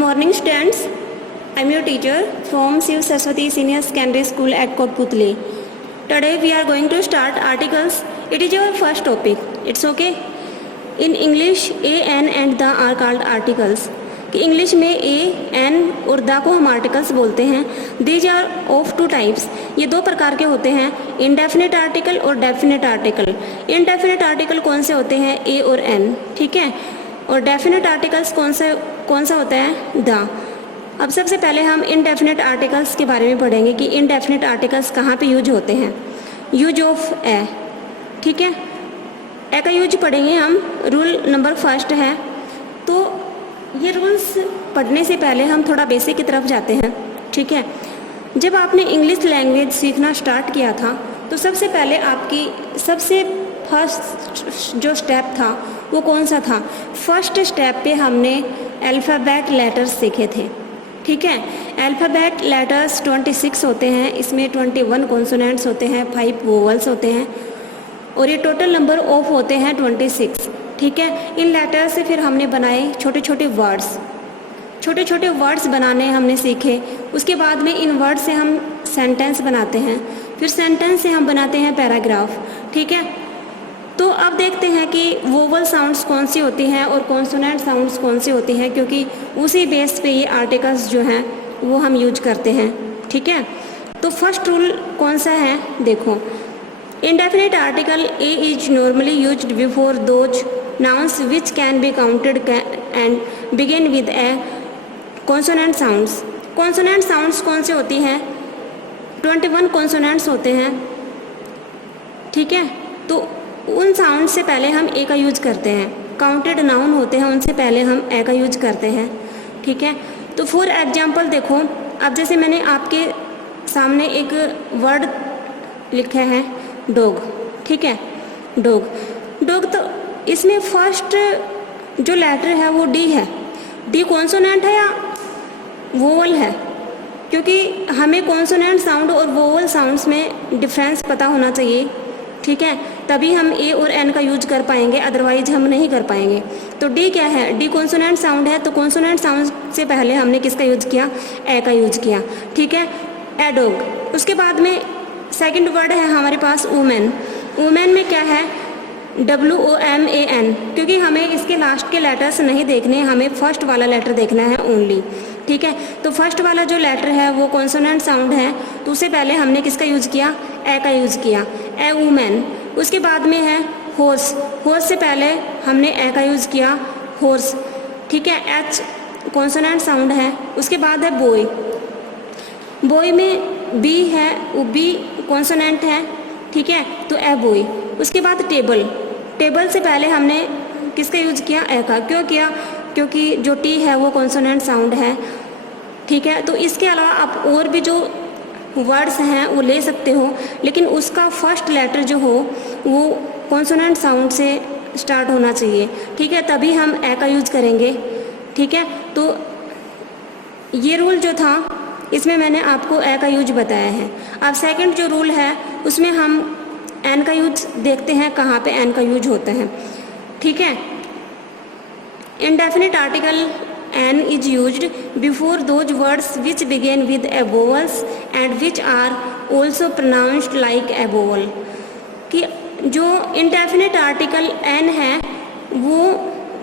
morning, students. I am your teacher from Shiv Saraswati Senior Secondary School at Kotputli. Today we are going to start articles. It is our first topic. It's okay. In English, a, an and the are called articles. कि English में ए, N और the को हम articles बोलते हैं. These are of two types. ये दो प्रकार के होते हैं, इनडेफिनेट आर्टिकल और डेफिनेट आर्टिकल. इनडेफिनेट आर्टिकल कौन से होते हैं? ए और एन. ठीक है. और डेफिनेट आर्टिकल्स कौन सा होता है? द. अब सबसे पहले हम इनडेफिनेट आर्टिकल्स के बारे में पढ़ेंगे कि इनडेफिनेट आर्टिकल्स कहाँ पे यूज होते हैं. यूज ऑफ ए. ठीक है. ए का यूज पढ़ेंगे हम. रूल नंबर फर्स्ट है. तो ये रूल्स पढ़ने से पहले हम थोड़ा बेसिक की तरफ जाते हैं. ठीक है. जब आपने इंग्लिश लैंग्वेज सीखना स्टार्ट किया था तो सबसे पहले आपकी सबसे फर्स्ट जो स्टेप था वो कौन सा था? फर्स्ट स्टेप पे हमने अल्फ़ाबेट लेटर्स सीखे थे. ठीक है. अल्फ़ाबेट लेटर्स 26 होते हैं. इसमें 21 कॉन्सोनेंट्स होते हैं, 5 वोवल्स होते हैं और ये टोटल नंबर ऑफ होते हैं 26. ठीक है. इन लेटर से फिर हमने बनाए छोटे छोटे वर्ड्स बनाने हमने सीखे. उसके बाद में इन वर्ड से हम सेंटेंस बनाते हैं. फिर सेंटेंस से हम बनाते हैं पैराग्राफ. ठीक है. तो अब देखते हैं कि वोवल साउंड्स कौन सी होती हैं और कॉन्सोनेंट साउंड्स कौन सी होती हैं, क्योंकि उसी बेस पे ये आर्टिकल्स जो हैं वो हम यूज करते हैं. ठीक है. तो फर्स्ट रूल कौन सा है? देखो. Indefinite article A is normally used before those nouns which can be counted and begin with a consonant sounds. Consonant sounds कौन से होती हैं? 21 consonants होते हैं. ठीक है. तो उन साउंड से पहले हम ए का यूज करते हैं. काउंटेड नाउन होते हैं उनसे पहले हम ए का यूज करते हैं. ठीक है. तो फॉर एग्जाम्पल देखो, अब जैसे मैंने आपके सामने एक वर्ड लिखा है डॉग. ठीक है. डॉग तो इसमें फर्स्ट जो लेटर है वो डी है. डी कॉन्सोनेंट है या वोवल है? क्योंकि हमें कॉन्सोनेंट साउंड और वोवल साउंड्स में डिफरेंस पता होना चाहिए. ठीक है. तभी हम ए और एन का यूज कर पाएंगे, अदरवाइज हम नहीं कर पाएंगे. तो डी क्या है? डी कॉन्सोनेंट साउंड है. तो कॉन्सोनेंट साउंड से पहले हमने किसका यूज किया? ए का यूज किया. ठीक है. A dog. उसके बाद में सेकंड वर्ड है हमारे पास वुमेन. वुमेन में क्या है? WOMAN. क्योंकि हमें इसके लास्ट के लेटर्स नहीं देखने, हमें फर्स्ट वाला लेटर देखना है ओनली. ठीक है. तो फर्स्ट वाला जो लेटर है वो कॉन्सोनेंट साउंड है, तो उससे पहले हमने किसका यूज किया? ए का यूज किया. ए वुमेन. उसके बाद में है हॉर्स. हॉर्स से पहले हमने ए का यूज किया. हॉर्स. ठीक है. एच कॉन्सोनेंट साउंड है. उसके बाद है बॉय. बॉय में बी है, वो बी कॉन्सोनेंट है. ठीक है. तो ए बॉय. उसके बाद टेबल. टेबल से पहले हमने किसका यूज किया? ए का. क्यों किया? क्योंकि जो टी है वो कॉन्सोनेंट साउंड है. ठीक है. तो इसके अलावा आप और भी जो वर्ड्स हैं वो ले सकते हो, लेकिन उसका फर्स्ट लेटर जो हो वो कॉन्सोनेंट साउंड से स्टार्ट होना चाहिए. ठीक है. तभी हम ए का यूज करेंगे. ठीक है. तो ये रूल जो था इसमें मैंने आपको ए का यूज बताया है. अब सेकंड जो रूल है उसमें हम एन का यूज देखते हैं, कहाँ पे एन का यूज होता है. ठीक है. Indefinite article an is used before those words which begin with a vowels and which are also pronounced like a vowel. कि जो इंडेफिनिट आर्टिकल एन है वो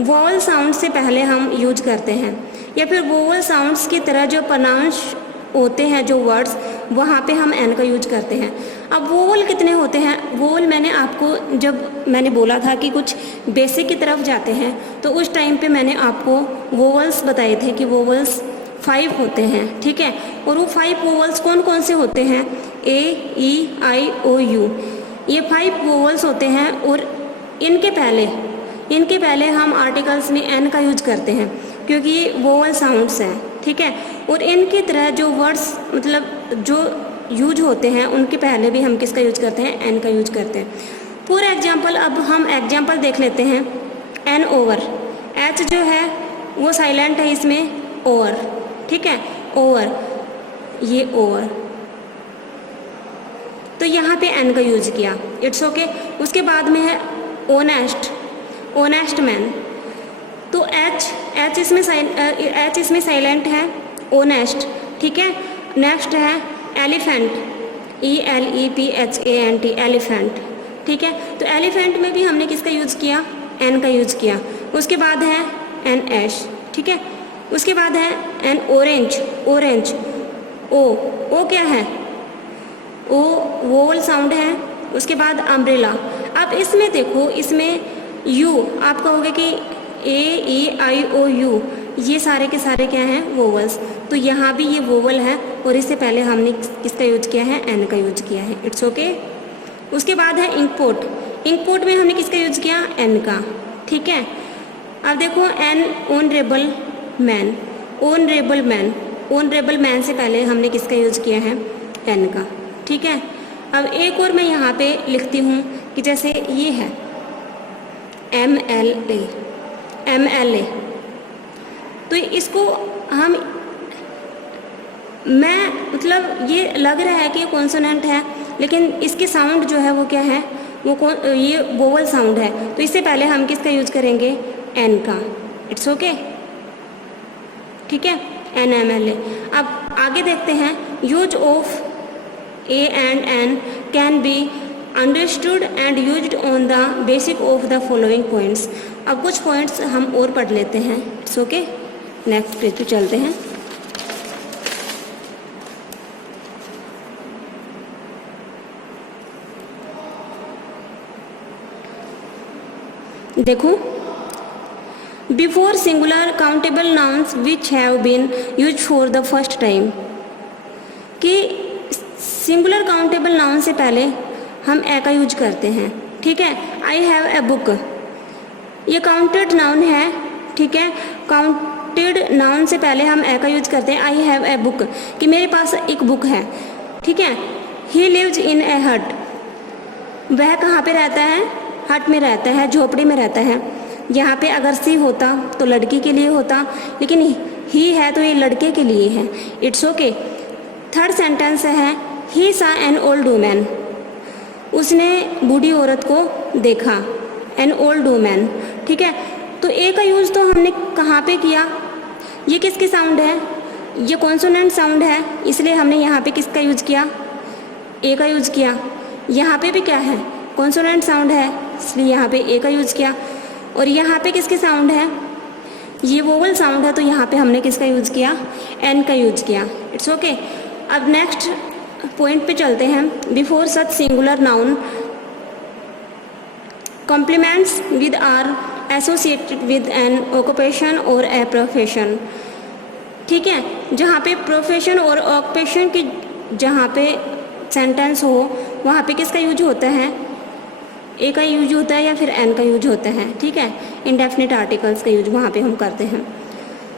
वोवल साउंड से पहले हम यूज करते हैं, या फिर वोवल साउंड्स की तरह जो प्रोनाउंस होते हैं जो वर्ड्स, वहाँ पे हम एन का यूज करते हैं. अब वोवल कितने होते हैं? वोवल मैंने आपको जब मैंने बोला था कि कुछ बेसिक की तरफ जाते हैं तो उस टाइम पे मैंने आपको वोवल्स बताए थे कि वोवल्स 5 होते हैं. ठीक है. और वो 5 वोवल्स कौन कौन से होते हैं? A, E, I, O, U. ये 5 वोवल्स होते हैं और इनके पहले हम आर्टिकल्स में एन का यूज करते हैं क्योंकि ये वोवल साउंड्स हैं. ठीक है. और इनकी तरह जो वर्ड्स मतलब जो यूज होते हैं उनके पहले भी हम किसका यूज करते हैं? एन का यूज करते हैं. फॉर एग्जाम्पल अब हम एग्जाम्पल देख लेते हैं. N over. एच जो है वो साइलेंट है इसमें. ओवर. ठीक है. ओवर. ये ओवर. तो यहाँ पे एन का यूज किया. It's okay. उसके बाद में है ओनेस्ट. Honest man. तो एच इसमें साइलेंट है, ओनेस्ट, ठीक है। नेक्स्ट है एलिफेंट, ELEPHANT, एलिफेंट, ठीक है। तो एलिफेंट में भी हमने किसका यूज़ किया, एन का यूज़ किया। उसके बाद है एन एश, ठीक है। उसके बाद है एन ऑरेंज, ऑरेंज, ओ क्या है, ओ वोवल साउंड है। उसके बाद अम्ब्रेला। अब इसमें देखो, इसमें यू आप कहोगे कि AEIOU, ये सारे के सारे क्या हैं, वोवल्स। तो यहाँ भी ये वोवल है और इससे पहले हमने किसका यूज किया है, एन का यूज किया है। It's okay. उसके बाद है इंकपोर्ट। इंकपोर्ट में हमने किसका यूज किया, एन का, ठीक है। अब देखो N honourable man, honourable man, honourable man से पहले हमने किसका यूज किया है, एन का, ठीक है। अब एक और मैं यहाँ पे लिखती हूँ कि जैसे ये है MLA, तो इसको हम, मैं मतलब ये लग रहा है कि ये कॉन्सोनेंट है, लेकिन इसके साउंड जो है वो क्या है, ये वोवल साउंड है। तो इससे पहले हम किसका यूज करेंगे, एन का। इट्स ओके, ठीक है, NMLA। अब आगे देखते हैं, use of A and N can be understood and used on the basis of the following points। अब कुछ पॉइंट्स हम और पढ़ लेते हैं। इट्स ओके, नेक्स्ट पेज पे चलते हैं। देखो, before singular countable nouns which have been used for the first time, कि सिंगुलर काउंटेबल नाउन से पहले हम ए का यूज करते हैं, ठीक है। आई हैव ए बुक, ये काउंटेड नाउन है, ठीक है। काउंटेड नाउन से पहले हम ए का यूज करते हैं, आई हैव ए बुक, कि मेरे पास एक बुक है, ठीक है। ही लिव्स इन ए हट, वह कहाँ पे रहता है, हट में रहता है, झोपड़ी में रहता है। यहाँ पे अगर सी होता तो लड़की के लिए होता, लेकिन ही है तो ये लड़के के लिए है। It's okay. थर्ड सेंटेंस है, ही सा एन ओल्ड वुमैन, उसने बूढ़ी औरत को देखा, एन ओल्ड वुमैन, ठीक है। तो ए का यूज़ तो हमने कहाँ पे किया, ये किसकी साउंड है, ये कॉन्सोनेंट साउंड है, इसलिए हमने यहाँ पे किसका यूज़ किया, ए का यूज़ किया। यहाँ पे भी क्या है, कॉन्सोनेंट साउंड है, इसलिए यहाँ पे ए का यूज़ किया। और यहाँ पे किसकी साउंड है, ये वोवल साउंड है, तो यहाँ पे हमने किसका यूज़ किया, एन का यूज़ किया। It's okay. अब नेक्स्ट पॉइंट पे चलते हैं। Before such singular noun complements with are associated with an occupation or a profession, ठीक है। जहाँ पे प्रोफेशन और ऑक्यूपेशन की जहाँ पे सेंटेंस हो, वहाँ पे किसका यूज होता है, ए का यूज होता है या फिर एन का यूज होता है, ठीक है। इंडेफिनिट आर्टिकल्स का यूज वहाँ पे हम करते हैं।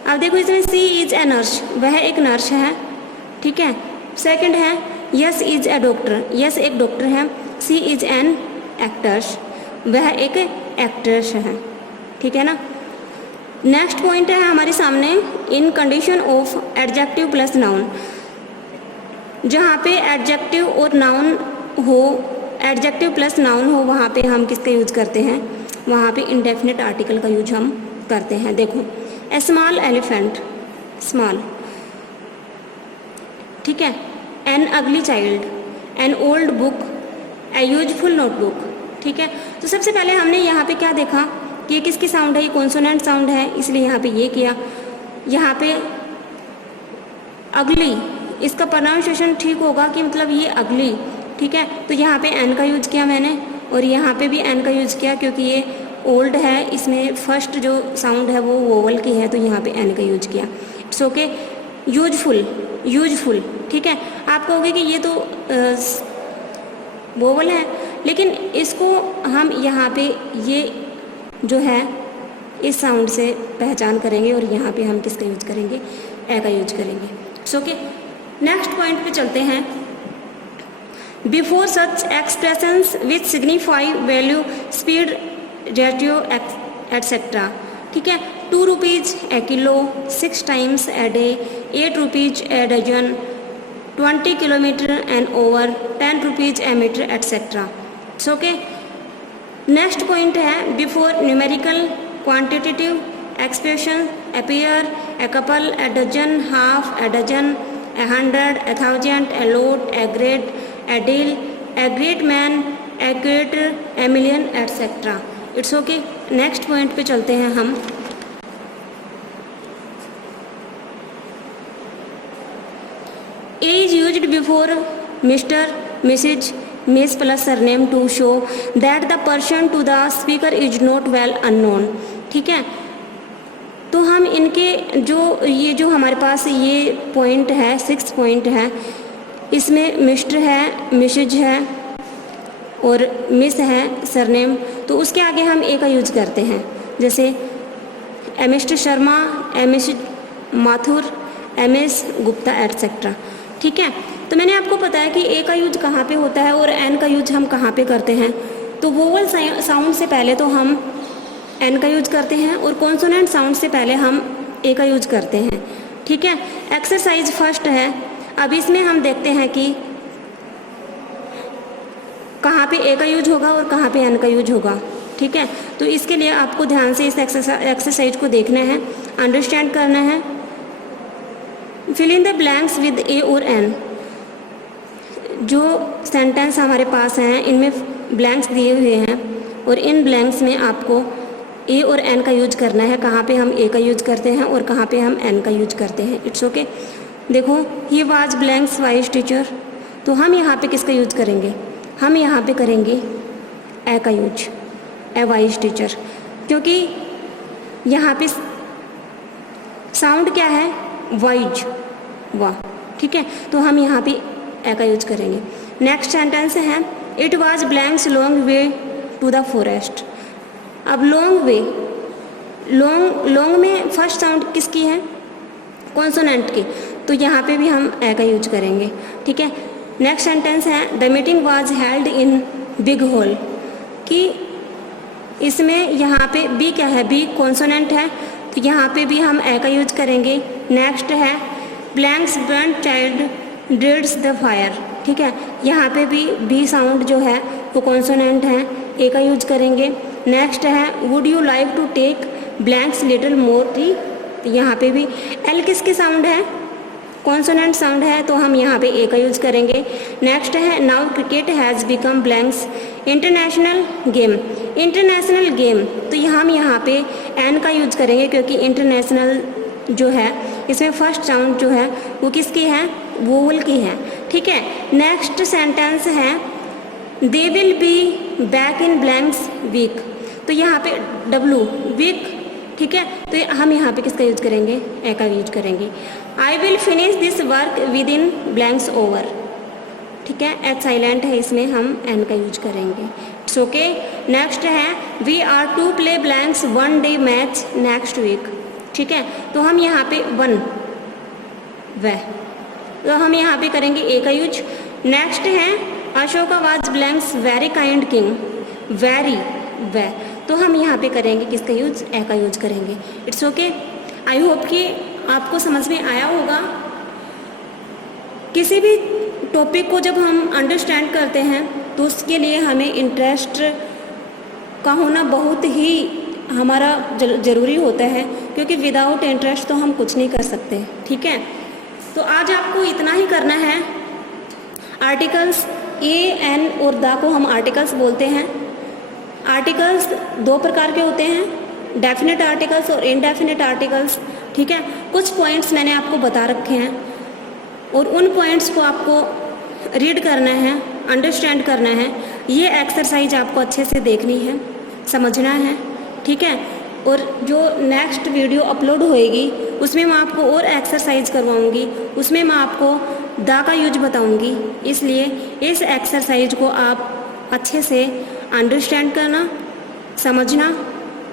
अब देखो, इसमें सी इज ए नर्स, वह एक नर्स है, ठीक है। सेकंड है, yes is a doctor, yes एक डॉक्टर है। सी इज एन एक्टर्स, वह एक एक्ट्रेस है, ठीक है ना। नेक्स्ट पॉइंट है हमारे सामने, in condition of adjective plus noun, जहाँ पे एडजेक्टिव और नाउन हो, एडजेक्टिव प्लस नाउन हो, वहाँ पे हम किसका यूज करते हैं, वहाँ पे इंडेफिनिट आर्टिकल का यूज हम करते हैं। देखो, ए स्मॉल एलिफेंट, स्मॉल, ठीक है। एन अगली child, an old book, A useful notebook, ठीक है। तो सबसे पहले हमने यहाँ पे क्या देखा कि ये किसकी साउंड है, ये कॉन्सोनेंट साउंड है, इसलिए यहाँ पे ये किया। यहाँ पे अगली, इसका प्रोनाउंसिएशन ठीक होगा कि मतलब ये अगली, ठीक है। तो यहाँ पे एन का यूज किया मैंने, और यहाँ पे भी एन का यूज किया, क्योंकि ये ओल्ड है, इसमें फर्स्ट जो साउंड है वो वोवल की है, तो यहाँ पे एन का यूज किया। It's okay. यूजफुल, यूजफुल, ठीक है। आप कहोगे कि ये तो वोवल है, लेकिन इसको हम यहाँ पे ये जो है इस साउंड से पहचान करेंगे, और यहाँ पे हम किसका यूज करेंगे, ए का यूज करेंगे। It's okay. नेक्स्ट पॉइंट पे चलते हैं। Before such expressions which signify value, speed, ratio etcetera, ठीक है। 2 rupees a kilo, 6 times a day, 8 rupees a dozen, 20 kilometre and over, 10 rupees a metre etcetera. It's okay. Next point है, before numerical, quantitative expression appear, a couple, a dozen, half, a dozen, 100, 1,000, a lot, a great, a deal, a great man, a creator, a million, etc. It's okay. Next point पे चलते हैं हम। A is used before mister, missus, miss plus surname to show that the person to the speaker is not well unknown. ठीक है, तो हम इनके जो हमारे पास ये पॉइंट है, 6 पॉइंट है, इसमें मिस्टर है, मिसेज है और मिस है, सरनेम, तो उसके आगे हम ए का यूज करते हैं। जैसे ए मिस्टर शर्मा, ए मिस माथुर, ए मिस गुप्ता एटसेट्रा। ठीक है, तो मैंने आपको बताया कि ए का यूज कहाँ पे होता है और एन का यूज हम कहाँ पे करते हैं। तो वोवल साउंड से पहले तो हम एन का यूज करते हैं और कॉन्सोनेंट साउंड से पहले हम ए का यूज करते हैं। ठीक है, एक्सरसाइज फर्स्ट है। अब इसमें हम देखते हैं कि कहाँ पे ए का यूज होगा और कहाँ पे एन का यूज होगा। ठीक है, तो इसके लिए आपको ध्यान से इस एक्सरसाइज को देखना है, अंडरस्टैंड करना है। Fill in the blanks with a और एन। जो सेंटेंस हमारे पास हैं इनमें ब्लैंक्स दिए हुए हैं और इन ब्लैंक्स में आपको ए और एन का यूज करना है। कहाँ पे हम ए का यूज करते हैं और कहाँ पे हम एन का यूज करते हैं। It's okay. देखो, he was blanks wise teacher, तो हम यहाँ पे किसका यूज करेंगे? हम यहाँ पे करेंगे ए का यूज, ए वाइज टीचर, क्योंकि यहाँ पे साउंड क्या है? वाइज, वाह। ठीक है, तो हम यहाँ पे ए का यूज करेंगे। नेक्स्ट सेंटेंस है it was blanks long way to the forest. अब लॉन्ग वे, लॉन्ग में फर्स्ट साउंड किसकी है? कॉन्सोनेंट की, तो यहाँ पे भी हम ए का यूज करेंगे। ठीक है, नेक्स्ट सेंटेंस है the meeting was held in big hall, कि इसमें यहाँ पे बी क्या है? बी कॉन्सोनेंट है, तो यहाँ पे भी हम ए का यूज करेंगे। नेक्स्ट है blanks burn child dreads the fire. ठीक है, यहाँ पे भी बी साउंड जो है वो कॉन्सोनेंट है, ए का यूज करेंगे। नेक्स्ट है would you like to take blanks little more tea, तो यहाँ पे भी एल किसकी साउंड है? कॉन्सोनेंट साउंड है, तो हम यहाँ पे ए का यूज करेंगे। नेक्स्ट है now cricket has become blanks international game. International game, तो हम यहाँ पे एन का यूज करेंगे, क्योंकि इंटरनेशनल जो है इसमें फर्स्ट साउंड जो है वो किसकी है? वोवल की है। ठीक है, नेक्स्ट सेंटेंस है they will be back in blanks week, तो यहाँ पे डब्लू वीक। ठीक है, तो हम यहाँ पे किसका यूज करेंगे? ए का यूज करेंगे। I will finish this work with in blanks over. ठीक है, एच साइलेंट है, इसमें हम एन का यूज करेंगे। It's okay. नेक्स्ट है we are to play blanks one day match next week. ठीक है, तो हम यहाँ पे वन वह, तो हम यहाँ पे करेंगे ए का यूज। नेक्स्ट है Ashoka was blanks very kind king, very वह, तो हम यहाँ पे करेंगे किसका यूज? ए का यूज करेंगे। It's okay. आई होप कि आपको समझ में आया होगा। किसी भी टॉपिक को जब हम अंडरस्टैंड करते हैं तो उसके लिए हमें इंटरेस्ट का होना बहुत ही हमारा ज़रूरी होता है, क्योंकि विदाउट इंटरेस्ट तो हम कुछ नहीं कर सकते। ठीक है, तो आज आपको इतना ही करना है। आर्टिकल्स ए, एन और द को हम आर्टिकल्स बोलते हैं। आर्टिकल्स 2 प्रकार के होते हैं, डेफिनेट आर्टिकल्स और इनडेफिनेट आर्टिकल्स। ठीक है, कुछ पॉइंट्स मैंने आपको बता रखे हैं और उन पॉइंट्स को आपको रीड करना है, अंडरस्टैंड करना है। ये एक्सरसाइज आपको अच्छे से देखनी है, समझना है। ठीक है, और जो नेक्स्ट वीडियो अपलोड होएगी उसमें मैं आपको और एक्सरसाइज करवाऊंगी, उसमें मैं आपको द का यूज बताऊंगी। इसलिए इस एक्सरसाइज को आप अच्छे से अंडरस्टैंड करना, समझना,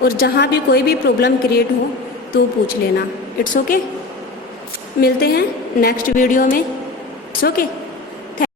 और जहाँ भी कोई भी प्रॉब्लम क्रिएट हो तो पूछ लेना। It's okay. मिलते हैं नेक्स्ट वीडियो में। It's okay.